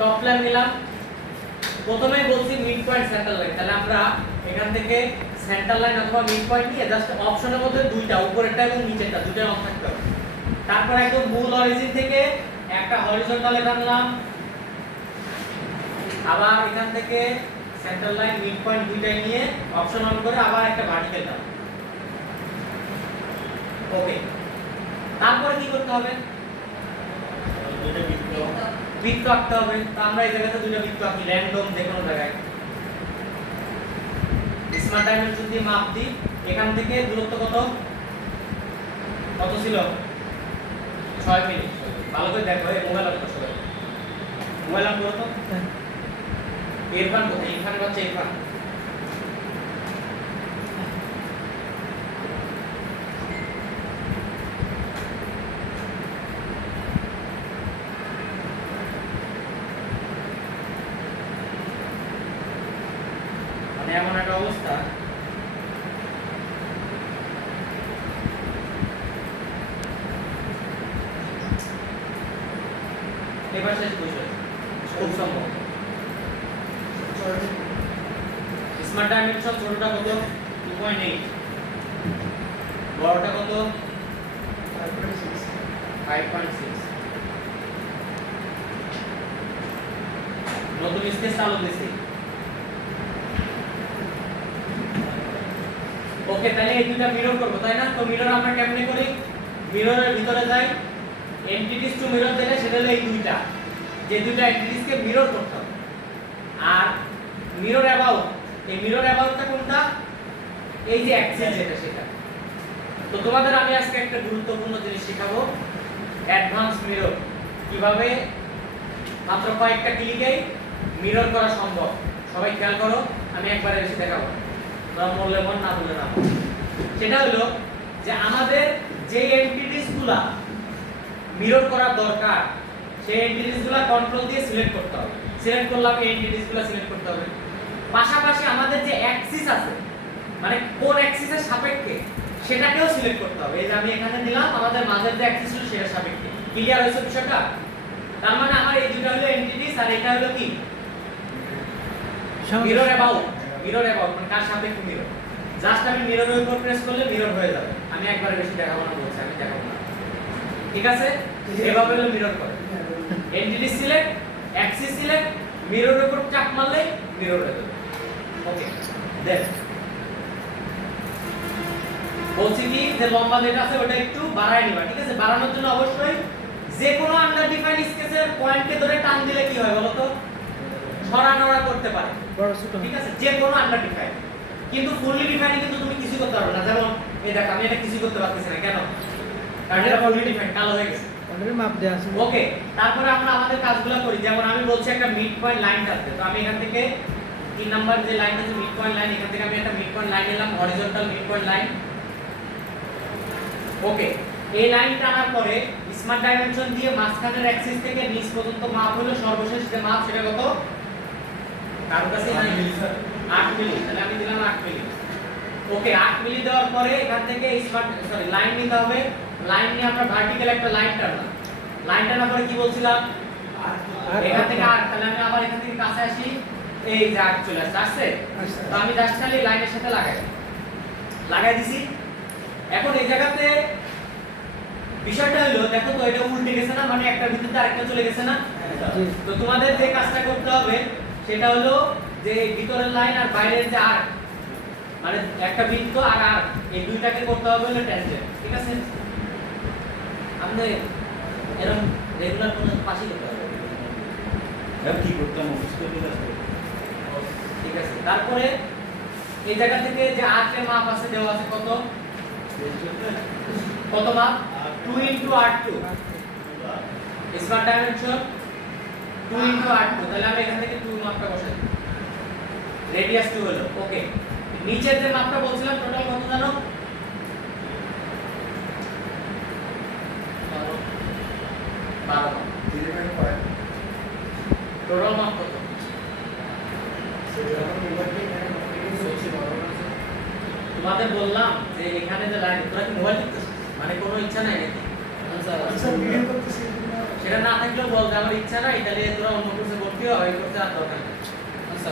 Top line নিলাম, প্রথমেই বলছি মিড পয়েন্ট সেন্টার লাইন, তাহলে আমরা এখান থেকে সেন্টার লাইন অথবা মিড পয়েন্ট নিয়ে জাস্ট অপশনের মধ্যে দুইটা, উপরেরটা এবং নিচেরটা দুইটা অন থাকতে হবে। তারপর একদম মূল অরিজিন থেকে একটা হরিজন্টাল টানলাম, আবার এখান থেকে সেন্টার লাইন মিড পয়েন্ট দুইটাই নিয়ে অপশন অন করে আবার একটা ভার্টিক্যাল টান। ওকে, তারপরে কি করতে হবে? বৃত্ত আঁকতে হবে। তো আমরা এই জায়গাতে দুইটা বৃত্ত আঁকি, র্যান্ডম যে কোনো জায়গায় স্মার্ট ডাইমেনশন দিয়ে মাপ দিই। এখান থেকে দূরত্ব কত ছিল? 6 মিনিট। ভালো করে দেখো, এই মোবাইল অন করো, মোবাইল অন করো তো। ইরফান কোথায়? ইরফান হচ্ছে ইরফান। মানে এমন একটা অবস্থা, এবার শেষ বিষয় খুব সম্ভব। স্মার্ট ডাইমেনশন ছোটটা কত? 2.8, বড়টা কত? 5.6। নতুন স্কেচ চালু দিছি। ওকে, তাহলে এই দুটো মিরর করব, তাই না? তো মিরর আমরা কেমনে করি? মিররের ভিতরে যাই, এন্টিটিস টু মিরর দিলে সেটা হলো এই দুইটা, যে দুইটা এন্টিটিসকে মিরর করতে হবে। আর মিরর অ্যাবাউট, এই মিরর অ্যাবাউটটা কোনটা? এই যে অ্যাক্সিস যেটা, সেটা। তো তোমাদের আমি আজকে একটা গুরুত্বপূর্ণ জিনিস শেখাবো, অ্যাডভান্স মিরর কিভাবে মাত্র কয়েকটা ক্লিকেই মিরর করা সম্ভব। সবাই খেয়াল করো, আমি একবারে এসে দেখাবো, তোমরা বললে মন না বললে না। সেটা হলো যে আমাদের যে এন্টিটিসগুলা মিরর করা দরকার, সেই এন্টিটিসগুলা কন্ট্রোল দিয়ে সিলেক্ট করতে হবে। সিলেক্ট করলাম, এই এন্টিটিসগুলা সিলেক্ট করতে হবে। পাশাপাশি আমাদের যে অ্যাক্সিস আছে, মানে কোন অ্যাক্সিসের সাপেক্ষে, সেটাকেও সিলেক্ট করতে হবে। এই যে আমি এখানে দিলাম, আমাদের মাঝের যে অ্যাক্সিস ছিল সেটার সাপেক্ষে। ক্লিয়ার হয়েছে বিষয়টা? তার মানে আমার এই দুটো হলো এন্টিটিস, আর এটা হলো কি? Mirror about. মিরর অ্যাবাউট মানে কার সাপেক্ষে মিরর। জাস্ট আমি মিররের উপর প্রেস করলে মিরর হয়ে যাবে। আমি একবারে বেশি দেখাবো না বলছি, আমি দেখাবো না, ঠিক আছে? এভাবে হলো মিরর করে। এন্টিটি সিলেক্ট, অ্যাক্সিস সিলেক্ট, মিররের উপর চাপ মারলে মিরর হয়ে যাবে। ওকে, দেন বলছি কি যে লম্বা যেটা আছে ওটা একটু বাড়ায় নিবা, ঠিক আছে? বাড়ানোর জন্য অবশ্যই যে কোনো আন্ডার ডিফাইন্ড স্কেচের পয়েন্টকে ধরে টান দিলে কি হয় বলো তো? ছড়ানোড়া করতে পারে, ঠিক আছে? যে কোনো আন্ডার ডিফাইন্ড। কিন্তু ফুললি ডিফাইন্ড কিন্তু তুমি কিছু করতে পারবে না। যেমন এই দেখো, আমি এটা কিছু করতে পারতেছি না, কেন? কারণ এটা ফুললি ডিফাইন্ড, কালো হয়ে গেছে। অলরেডি মাপ দেয়া আছে। ওকে, তারপরে আমরা আমাদের কাজগুলো করি। যেমন আমি বলছি একটা মিড পয়েন্ট লাইন আছে, তো আমি এখান থেকে 3 নাম্বার যে লাইন আছে মিড পয়েন্ট লাইন, এখান থেকে আমি একটা মিড পয়েন্ট লাইন নিলাম, হরিজন্টাল মিড পয়েন্ট লাইন। ওকে, এই লাইন টানার পরে স্মার্ট ডাইমেনশন দিয়ে মাঝখানের অ্যাক্সিস থেকে নিচ পর্যন্ত মাপ হলো সর্বশেষ যে মাপ, সেটা কত? কার কাছে নাই? 8 মিলি। তাহলে আমি দিলাম 8 মিলি। ওকে, 8 মিলি দেওয়ার পরে এখান থেকে লাইন নিতে হবে। লাইন নিয়ে আমরা ভার্টিক্যাল একটা লাইন টানলাম। লাইন টানার পরে কি বলছিলাম? এখান থেকে 8। তাহলে আমি আবার এখান থেকে কাছে আসি, এই যে 8 চলে আসছে। তো আমি জাস্ট খালি লাইনের সাথে লাগাই দিছি। এখন এই জায়গাতে বিষয়টা হলো, দেখো তো এটা উল্টে গেছে না? মানে একটা ভিতরে আরেকটা চলে গেছে না? তো তোমাদের যে কাজটা করতে হবে সেটা হলো যে ভিতরের লাইন আর বাইরের যে আর্ক, মানে একটা বৃত্ত আর আর্ক, এই দুইটাকে করতে হবে হলো ট্যানজেন্ট, ঠিক আছে? আপনি এরকম রেগুলার কোন পাশই করতে হবে, কি করতাম অফিস করতে আসবে, ঠিক আছে? তারপরে এই জায়গা থেকে যে আর্কের মাপ আছে দেওয়া আছে কত? কত মাপ? 2 * r2 স্মার্ট ডাইমেনশন 2 * r2। তাহলে আমি এখান থেকে 2 মাপটা বসাই, রেডিয়াস 2 হলো। ওকে, নিচের যে মাপটা বলছিলাম টোটাল কত জানো? 12 মাপ। টোটাল মাপ কত? তোমাদের বললাম যে এখানে যে লাইন, তোরা কি মোবাইল দেখতেছিস? মানে কোনো ইচ্ছা নাই নাকি? সেটা না থাকলেও বল যে আমার ইচ্ছা নাই, তাহলে তোরা অন্য কোর্সে ভর্তি হয়, ওই কোর্সে আর দরকার নেই। আচ্ছা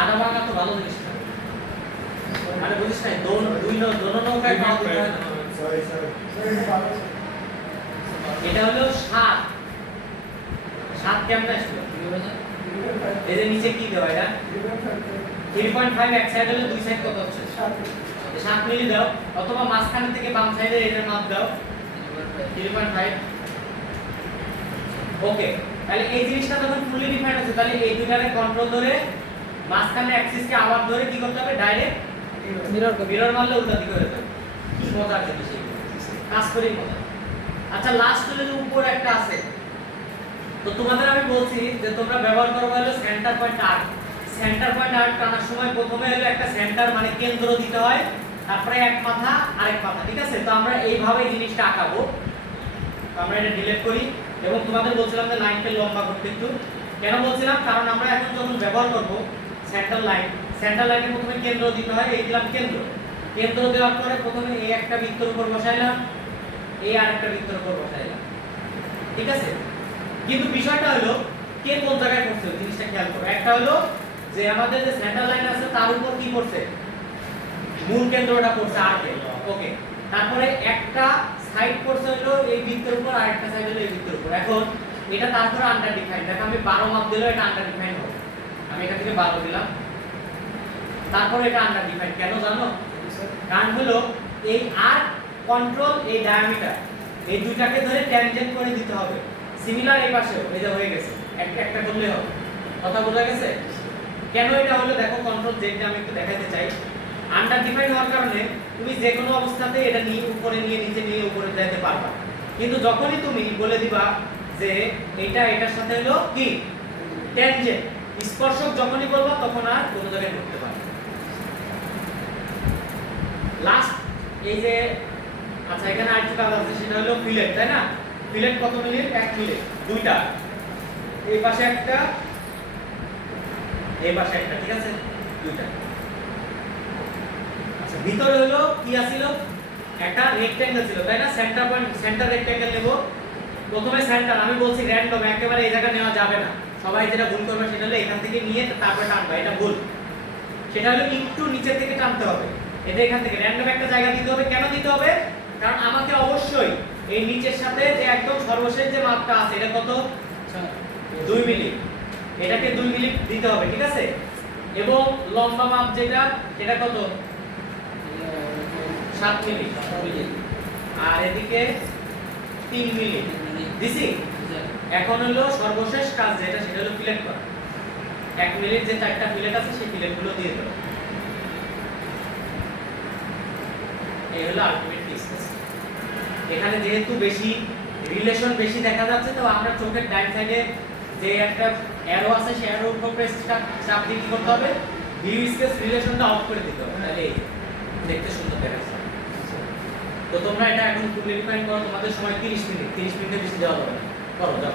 আধা ভাঙা তো ভালো জিনিস না, মানে বুঝিস নাই, দুই নৌকায় পা দিতে হয় না। এটা হলো 7 7 কেমনে আসলো? এই যে নিচে কি দেওয়া এটা 3.5 এক সাইড হলে দুই সাইড কত হচ্ছে 7 মিলি দাও, অথবা মাঝখানে থেকে বাম সাইডে এটার মাপ দাও 3.5। ওকে, তাহলে এই জিনিসটা যখন ফুলি ডিফাইন্ড আছে, তাহলে এই দুইটারে কন্ট্রোল ধরে মাঝখানে অ্যাক্সিসকে আবার ধরে কি করতে হবে, ডাইরেক্ট মিরর মারলে উল্টা দিকে হয়ে যাবে। কি মজার জিনিস এগুলো, কাজ করেই মজা। আচ্ছা লাস্ট হলো যে উপরে একটা আছে, তো তোমাদের আমি বলছি যে তোমরা ব্যবহার করো হলো centre point arc. Centre point arc টানার সময় প্রথমে হলো একটা সেন্টার মানে কেন্দ্র দিতে হয়, তারপরে এক মাথা আরেক মাথা, ঠিক আছে? তো আমরা এইভাবে জিনিসটা আঁকাবো। তো আমরা এটা ডিলিট করি এবং তোমাদের বলছিলাম যে লাইনটা লম্বা করতে একটু। কেন বলছিলাম? কারণ আমরা এখন যখন ব্যবহার করব সেন্টার লাইনে প্রথমে কেন্দ্র দিতে হয়, এই দিলাম কেন্দ্র। কেন্দ্র দেওয়ার পরে প্রথমে এই একটা বৃত্তের উপর বসাইলাম, এই আরেকটা বৃত্তের উপর বসাইলাম, ঠিক আছে? কিন্তু বিষয়টা হলো কে কোন জায়গায় পড়ছে জিনিসটা খেয়াল করো। একটা হলো যে আমাদের যে সেন্টার লাইন আছে তার উপর কি পড়ছে, মূল কেন্দ্রটা পড়ছে আর্কে। ওকে, তারপরে একটা সাইড পড়ছে হলো এই বৃত্তের উপর, আর একটা সাইড হলো এই বৃত্তের উপর। এখন এটা তারপরে আন্ডার ডিফাইন। দেখো আমি 12 মাপ দিলেও এটা আন্ডার ডিফাইন হবে, আমি এখান থেকে 12 দিলাম, তারপরে এটা আন্ডার ডিফাইন। কেন জানো? কারণ হলো এই আর্ক কন্ট্রোল এই ডায়ামিটার, এই দুইটাকে ধরে ট্যানজেন্ট করে দিতে হবে। সিমিলার এই পাশেও এই যে হয়ে গেছে, একটা একটা করলে হবে। কথা বোঝা গেছে? কেন এটা হলো দেখো, কন্ট্রোল জেডটা আমি একটু দেখাতে চাই। আন্ডার ডিফাইন হওয়ার কারণে তুমি যে কোনো অবস্থাতে এটা নিয়ে উপরে নিয়ে নিচে নিয়ে উপরে যেতে পারবা, কিন্তু যখনই তুমি বলে দিবা যে এটা এটার সাথে হলো কি ট্যানজেন্ট, স্পর্শক যখনই বলবা তখন আর কোনো জায়গায় করতে পারবে। লাস্ট এই যে আচ্ছা এখানে আরেকটা কাজ আছে, সেটা হলো ফিলেট, তাই না? ফিলেট কত মিলিট? 1 মিলিট, দুইটা, এই পাশে একটা এই পাশে একটা, ঠিক আছে? দুইটা। আচ্ছা ভিতরে হলো কি আছিল, একটা রেক্ট্যাঙ্গেল ছিল, তাই না? সেন্টার পয়েন্ট, সেন্টার রেক্ট্যাঙ্গেল নেব। প্রথমে সেন্টার আমি বলছি র‍্যান্ডম, একেবারে এই জায়গা নেওয়া যাবে না। সবাই যেটা ভুল করবে সেটা হলো এখান থেকে নিয়ে তারপর টানবা, এটা ভুল। সেটা হলো একটু নিচে থেকে টানতে হবে, এটা এখান থেকে র‍্যান্ডম একটা জায়গা দিতে হবে। কেন দিতে হবে? কারণ আমাকে অবশ্যই এই নিচের সাথে যে একদম সর্বশেষ যে মাপটা আছে এটা কত 2 মিলি, এটাকে 2 মিলি দিতে হবে, ঠিক আছে? এবং লম্বা মাপ যেটা সেটা কত 7 মিলি, আর এদিকে 3 মিলি দিছি। এখন হলো সর্বশেষ কাজ যেটা, সেটা হলো ফিলেট করা। 1 মিলির যে 4টা ফিলেট আছে সেই ফিলেটগুলো দিয়ে দেব। এই হলো আলটিমেট ডিসটেন্স। এখানে যেহেতু বেশি রিলেশন বেশি দেখা যাচ্ছে, তো আমরা চোখের ডান সাইডে যে একটা অ্যারো আছে সেই অ্যারোর উপর চাপ দিয়ে কি করতে হবে, ভিউ স্কেচ রিলেশনটা অফ করে দিতে হবে, তাহলে এই দেখতে সুন্দর দেখাচ্ছে। তো তোমরা এটা এখন ফুলি ডিফাইন করো, তোমাদের সময় 30 মিনিট, 30 মিনিটের বেশি দেওয়া যাবে না। করো যাও।